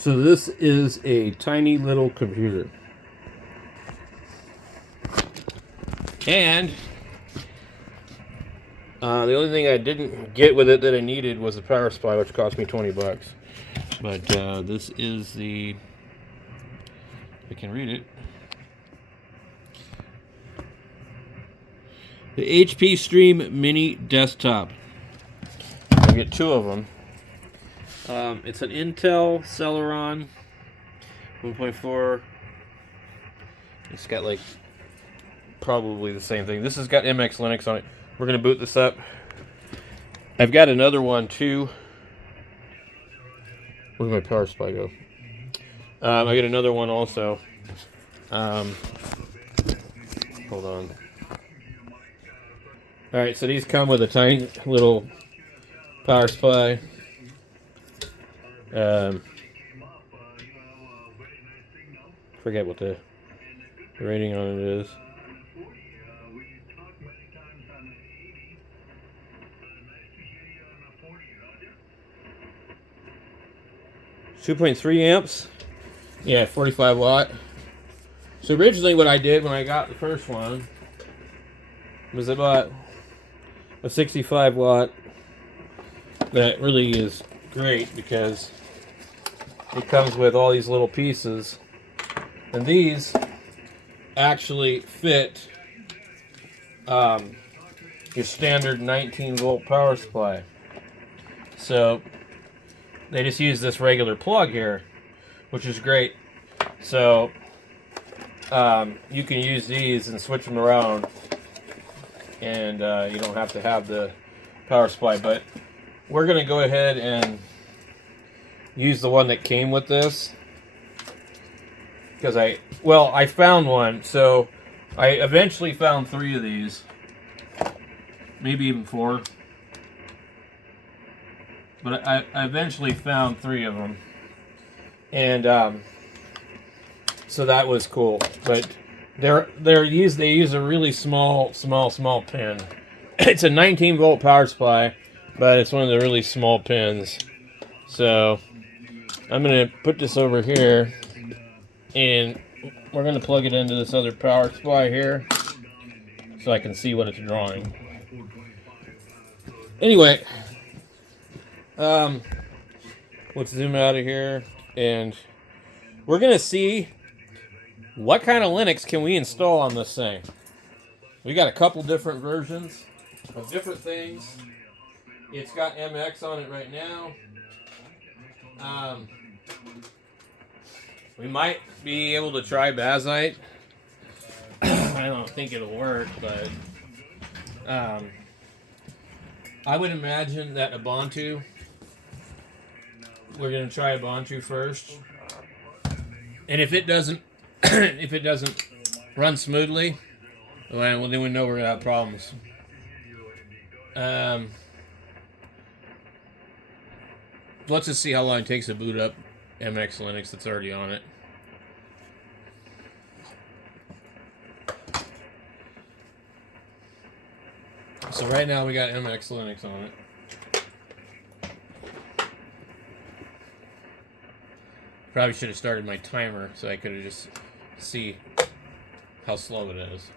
So this is a tiny little computer. And the only thing I didn't get with it that I needed was the power supply, which cost me 20 bucks. But this is the... I can read it. The HP Stream Mini Desktop. I get two of them. It's an Intel Celeron 1.4. It's got like probably the same thing. This has got MX Linux on it. We're going to boot this up. I've got another one too. Where'd my power supply go? I got another one also. Hold on. Alright, so these come with a tiny little power supply. Forget what the rating on it is. .3 amps. Yeah, 45 watt. So originally what I did when I got the first one was I bought a 65 watt. That really is great because it comes with all these little pieces. And these actually fit your standard 19 volt power supply. So they just use this regular plug here, which is great. So you can use these and switch them around, and you don't have to have the power supply. But we're going to go ahead and use the one that came with this, because I found one. So I eventually found 3 of these, maybe even 4. But I eventually found 3 of them, and so that was cool. But they use a really small pin. It's a 19 volt power supply, but it's one of the really small pins. So I'm gonna put this over here, and we're gonna plug it into this other power supply here, so I can see what it's drawing. Anyway. Let's zoom out of here, and we're gonna see what kind of Linux can we install on this thing. We got a couple different versions of different things. It's got MX on it right now. We might be able to try Bazzite. I don't think it'll work, but I would imagine that Ubuntu. We're gonna try Ubuntu first, and if it doesn't, run smoothly, well, then we know we're gonna have problems. Let's just see how long it takes to boot up MX Linux that's already on it. So right now we got MX Linux on it. Probably should have started my timer so I could have just see how slow it is.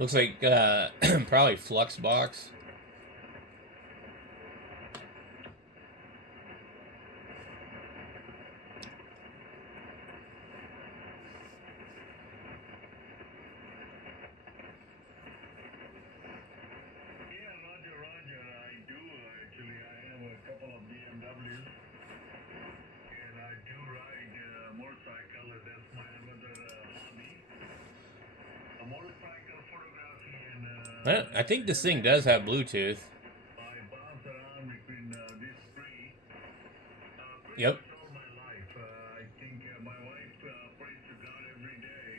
Looks like probably Fluxbox. I think this thing does have Bluetooth. Yep.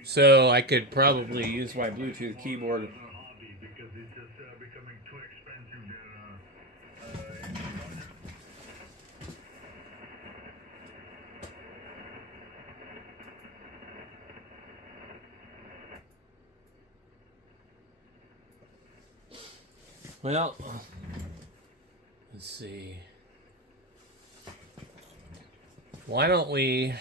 So I could probably use my Bluetooth keyboard. Well, let's see. Why don't we...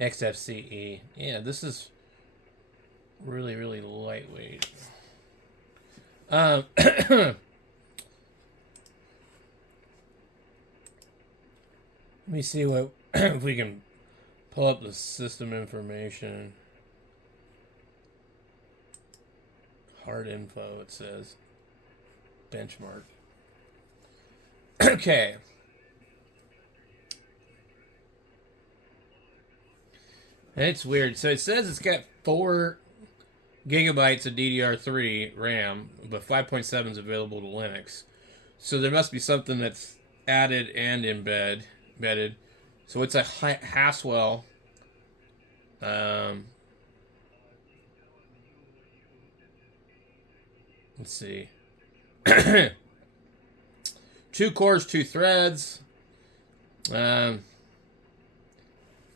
XFCE. Yeah, this is really, really lightweight. Let me see what if we can pull up the system information. Hard info, it says. Benchmark. Okay. It's weird. So it says it's got 4 gigabytes of DDR3 RAM, but 5.7 is available to Linux. So there must be something that's added and embedded. So it's a Haswell. Let's see. 2 cores, 2 threads.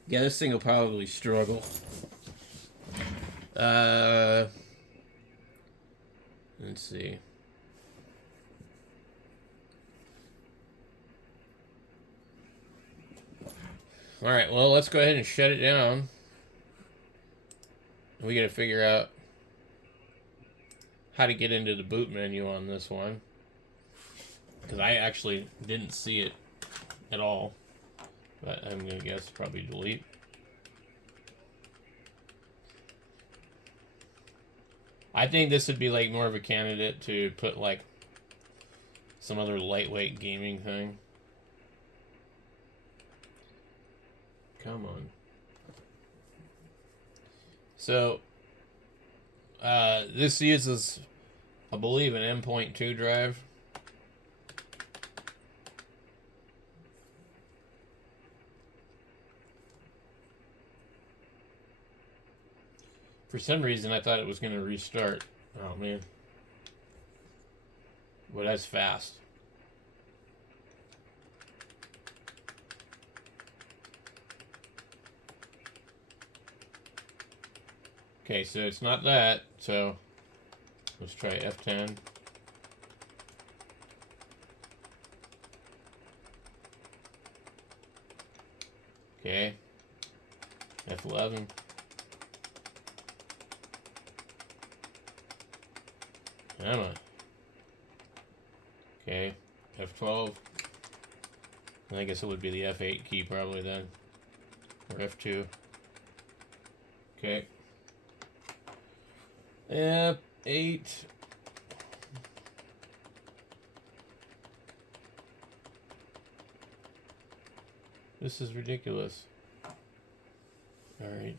Yeah, this thing will probably struggle. Let's see. All right, well, let's go ahead and shut it down. We got to figure out how to get into the boot menu on this one, because I actually didn't see it at all. But I'm going to guess probably delete. I think this would be like more of a candidate to put like some other lightweight gaming thing. Come on. So, this uses, I believe, an M.2 drive. For some reason, I thought it was going to restart. Oh, man. Well, that's fast. Okay, so it's not that. So, let's try F10. Okay. F11. Come on. Okay. F12. I guess it would be the F8 key probably then. Or F2. Okay. F8. This is ridiculous. Alright.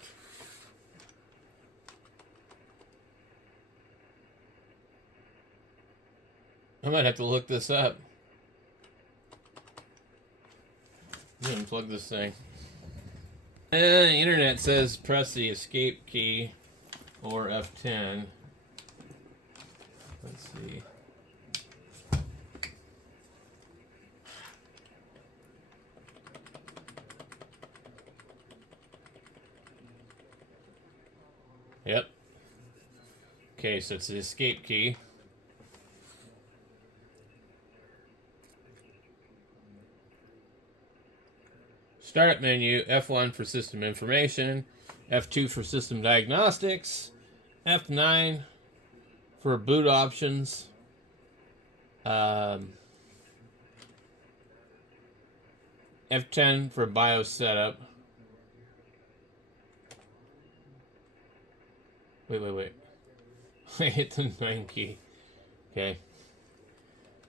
I might have to look this up. Unplug this thing. The internet says press the escape key or F10. Let's see. Yep. Okay, so it's the escape key. Startup menu, F1 for system information, F2 for system diagnostics, F9 for boot options, F10 for BIOS setup. Wait. I hit the 9 key. Okay.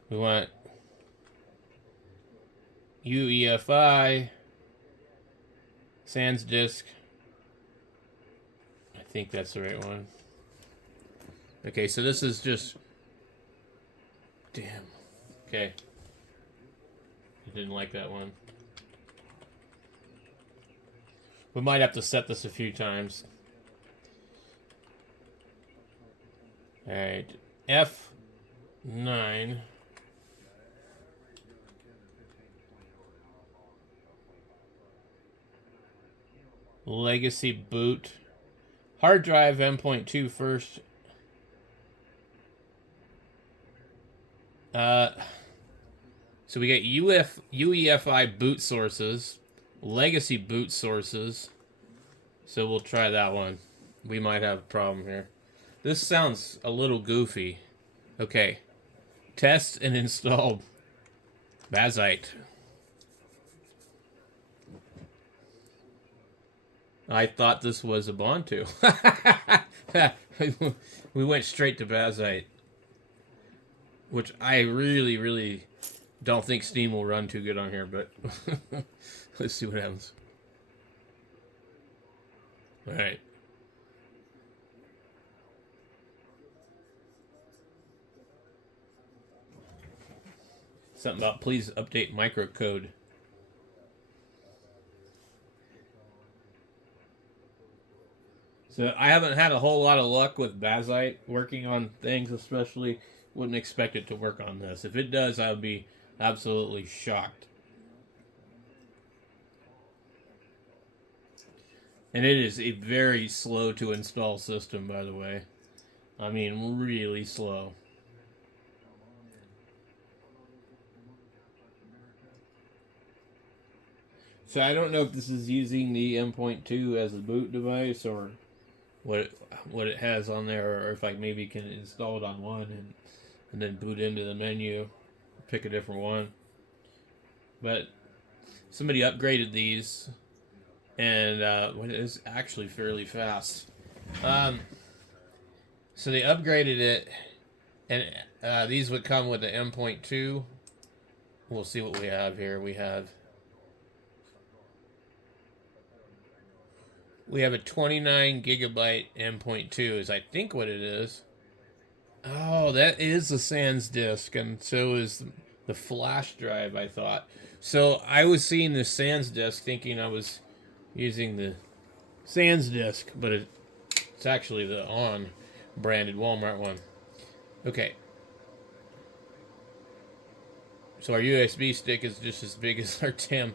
We want UEFI, sans disk. I think that's the right one. Okay, so this is just... Damn. Okay. I didn't like that one. We might have to set this a few times. Alright. F9. Legacy boot. Hard drive M.2 first. So we get UEFI boot sources, legacy boot sources. So we'll try that one. We might have a problem here. This sounds a little goofy. Okay. Test and install Bazzite. I thought this was Ubuntu. We went straight to Bazzite, which I really don't think Steam will run too good on here, but let's see what happens. All right. Something about please update microcode. So I haven't had a whole lot of luck with Bazzite working on things, especially wouldn't expect it to work on this. If it does, I would be absolutely shocked. And it is a very slow to install system, by the way. I mean, really slow. So I don't know if this is using the M.2 as a boot device or what it has on there, or if I maybe can install it on one and then boot into the menu, pick a different one. But somebody upgraded these, and it is actually fairly fast. So they upgraded it, and these would come with the M.2. We'll see what we have here. We have a 29 gigabyte M.2 is I think what it is. Oh, that is the SANS disk, and so is the flash drive, I thought. So I was seeing the SANS disk thinking I was using the SANS disk, but it's actually the ON branded Walmart one. Okay. So our USB stick is just as big as our damn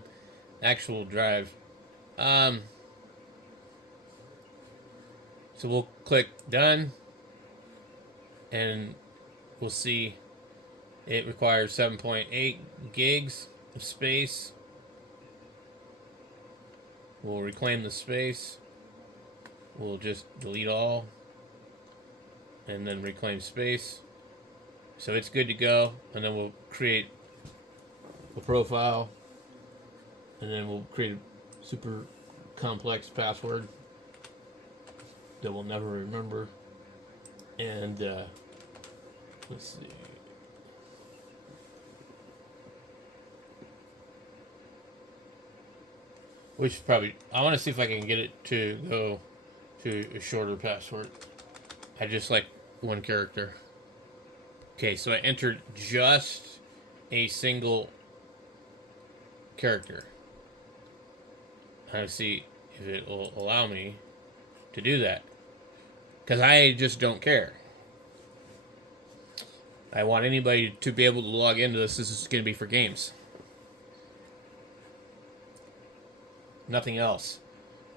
actual drive. So we'll click done, and we'll see it requires 7.8 gigs of space. We'll reclaim the space. We'll just delete all, and then reclaim space. So it's good to go, and then we'll create a profile, and then we'll create a super complex password that we'll never remember. And let's see. Which probably, I want to see if I can get it to go to a shorter password. I just like one character. Okay, so I entered just a single character. I see if it will allow me to do that, because I just don't care. I want anybody to be able to log into this. This is going to be for games. Nothing else.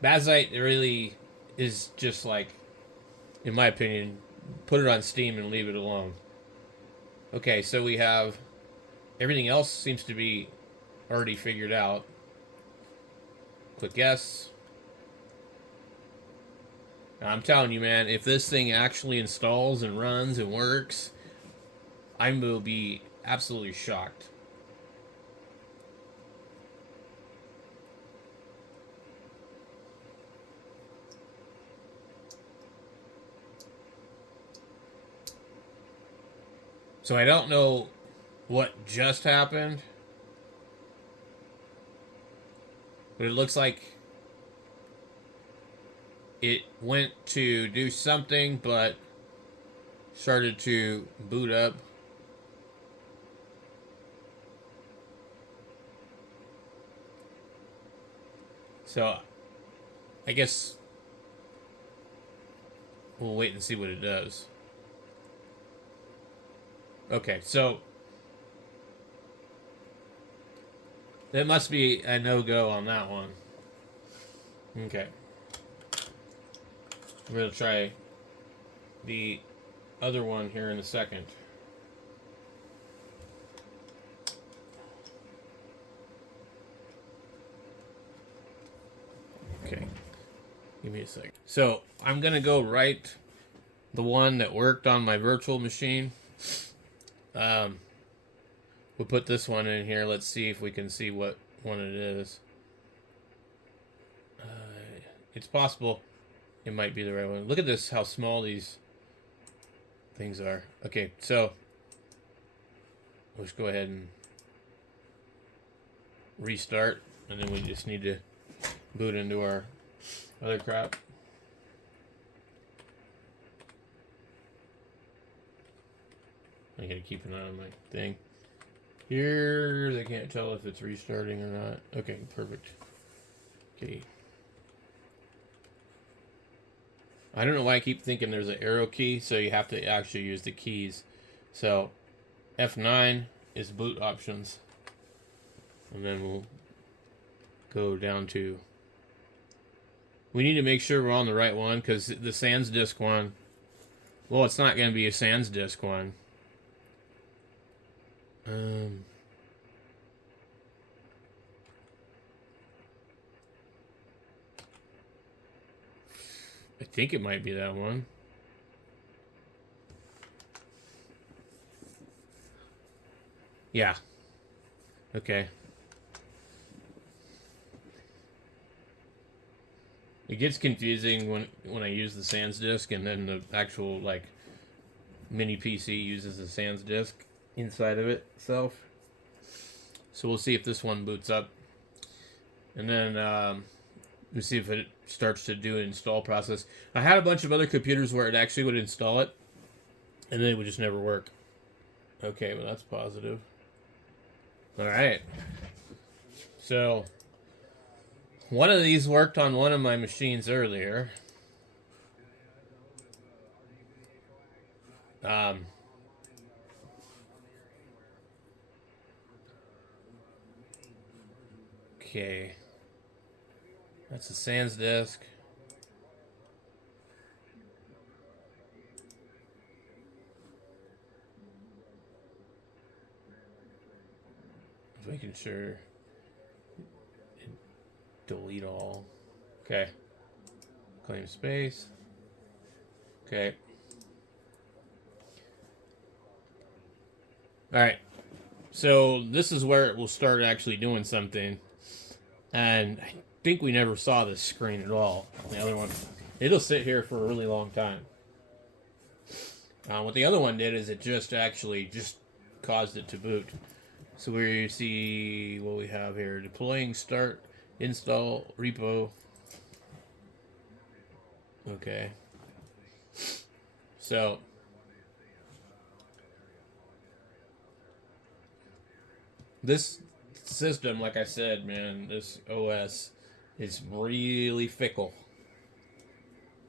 Bazzite really is just like, in my opinion, put it on Steam and leave it alone. Okay, so we have everything else seems to be already figured out. Click yes. Now, I'm telling you, man, if this thing actually installs and runs and works, I will be absolutely shocked. So I don't know what just happened, but it looks like it went to do something, but started to boot up. So I guess we'll wait and see what it does. Okay, so that must be a no-go on that one. Okay. We're going to try the other one here in a second. Okay, give me a sec. So I'm going to go right the one that worked on my virtual machine. We'll put this one in here. Let's see if we can see what one it is. It's possible it might be the right one. Look at this, how small these things are. Okay, so let's go ahead and restart, and then we just need to boot into our other crap. I gotta keep an eye on my thing. Here, they can't tell if it's restarting or not. Okay, perfect. Okay. I don't know why I keep thinking there's an arrow key, so you have to actually use the keys. So, F9 is boot options. And then we'll go down to... We need to make sure we're on the right one, because the Sans disk one... Well, it's not going to be a Sans disk one. I think it might be that one. Yeah. Okay. It gets confusing when I use the Sans disk, and then the actual like mini PC uses the Sans disk inside of it itself. So we'll see if this one boots up, and then we'll see if it starts to do an install process. I had a bunch of other computers where it actually would install it, and then it would just never work. Okay, well that's positive. All right. So one of these worked on one of my machines earlier. Okay. That's a Sans disk. Just making sure. Delete all. Okay. Claim space. Okay. Alright. So this is where it will start actually doing something. And I think we never saw this screen at all. The other one, it'll sit here for a really long time. What the other one did is it just caused it to boot. So we see what we have here. Deploying, start, install, repo. Okay. So this system, like I said, man, this OS is really fickle.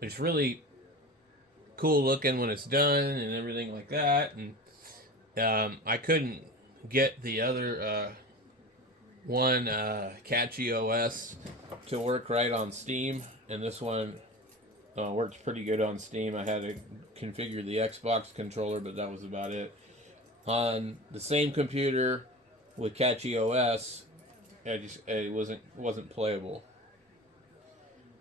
It's really cool looking when it's done and everything like that. And I couldn't get the other one Catchy OS to work right on Steam, and this one works pretty good on Steam. I had to configure the Xbox controller, but that was about it. On the same computer with Catchy OS, it wasn't playable.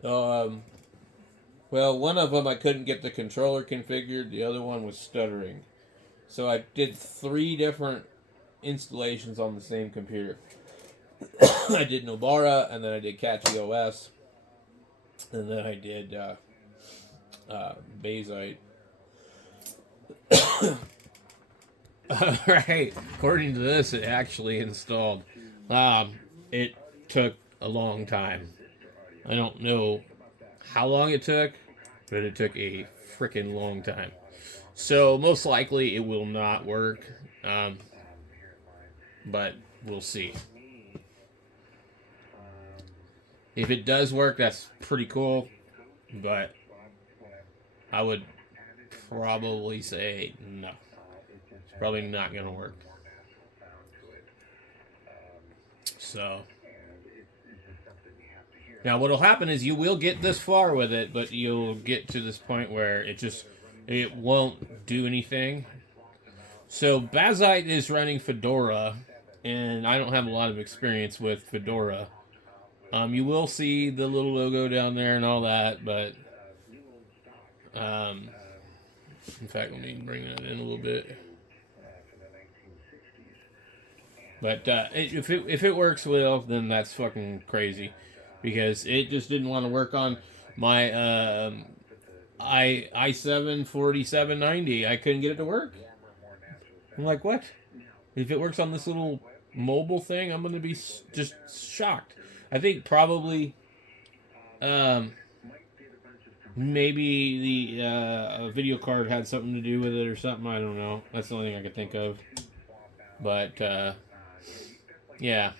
Well, one of them I couldn't get the controller configured. The other one was stuttering. So I did 3 different installations on the same computer. I did Nobara, and then I did Catchy OS, and then I did Bazzite. Alright, according to this, it actually installed. It took a long time. I don't know how long it took, but it took a freaking long time. So most likely it will not work, but we'll see. If it does work, that's pretty cool, but I would probably say no. It's probably not going to work. So, Now, what'll happen is you will get this far with it, but you'll get to this point where it won't do anything. So Bazzite is running Fedora, and I don't have a lot of experience with Fedora. You will see the little logo down there and all that, but in fact, let me bring that in a little bit. But if it works well, then that's fucking crazy, because it just didn't want to work on my i7 4790. I couldn't get it to work. I'm like, what? If it works on this little mobile thing, I'm gonna be just shocked. I think probably maybe the video card had something to do with it or something. I don't know. That's the only thing I could think of. But yeah.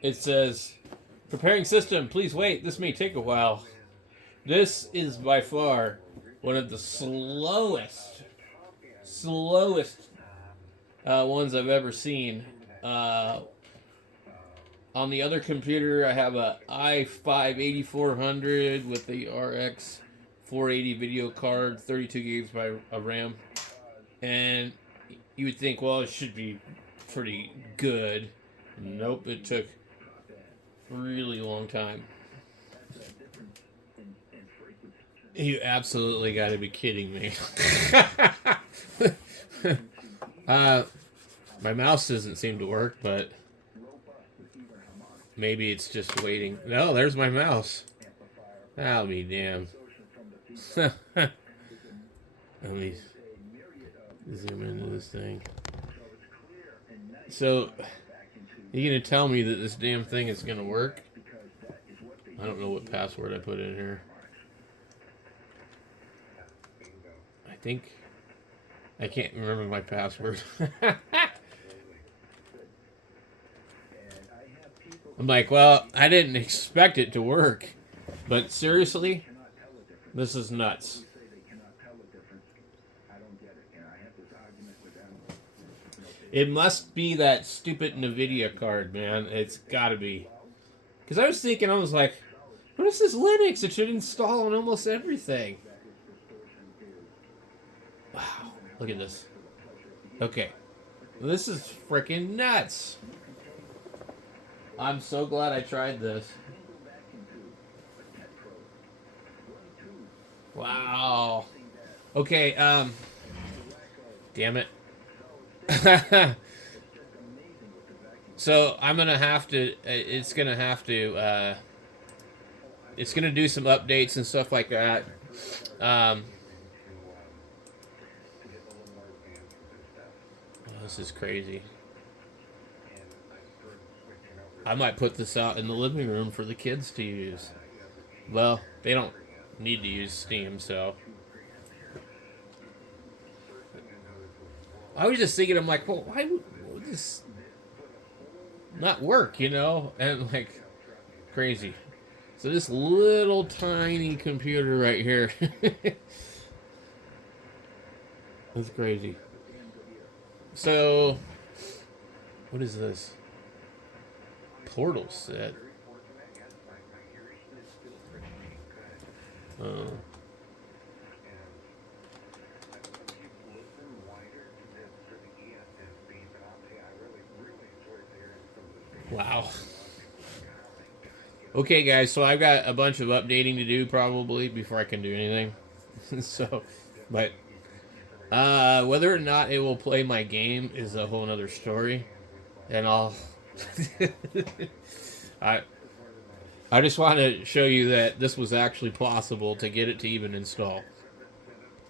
It says, preparing system, please wait. This may take a while. This is by far one of the slowest ones I've ever seen. On the other computer, I have a i5 8400 with the RX 480 video card, 32 gigs of RAM. And you would think, well, it should be pretty good. Nope, it took a really long time. You absolutely got to be kidding me. My mouse doesn't seem to work, but maybe it's just waiting. No, there's my mouse. I'll be damned. Let me zoom into this thing. So, you gonna tell me that this damn thing is gonna work? I don't know what password I put in here. I think I can't remember my password. I'm like, well, I didn't expect it to work, but seriously, this is nuts. It must be that stupid NVIDIA card, man. It's gotta be. Because I was thinking, I was like, what is this Linux? It should install on almost everything. Wow, look at this. Okay, this is freaking nuts. I'm so glad I tried this. Wow. Okay, damn it. So I'm gonna have to. It's gonna do some updates and stuff like that. Oh, this is crazy. I might put this out in the living room for the kids to use. Well, they don't need to use Steam, so. I was just thinking, I'm like, well, why would this not work, you know? And like, crazy. So this little tiny computer right here. That's crazy. So, what is this? Portal set. Wow. Okay, guys, so I've got a bunch of updating to do probably before I can do anything. So, but whether or not it will play my game is a whole other story. And I'll... I just want to show you that this was actually possible to get it to even install.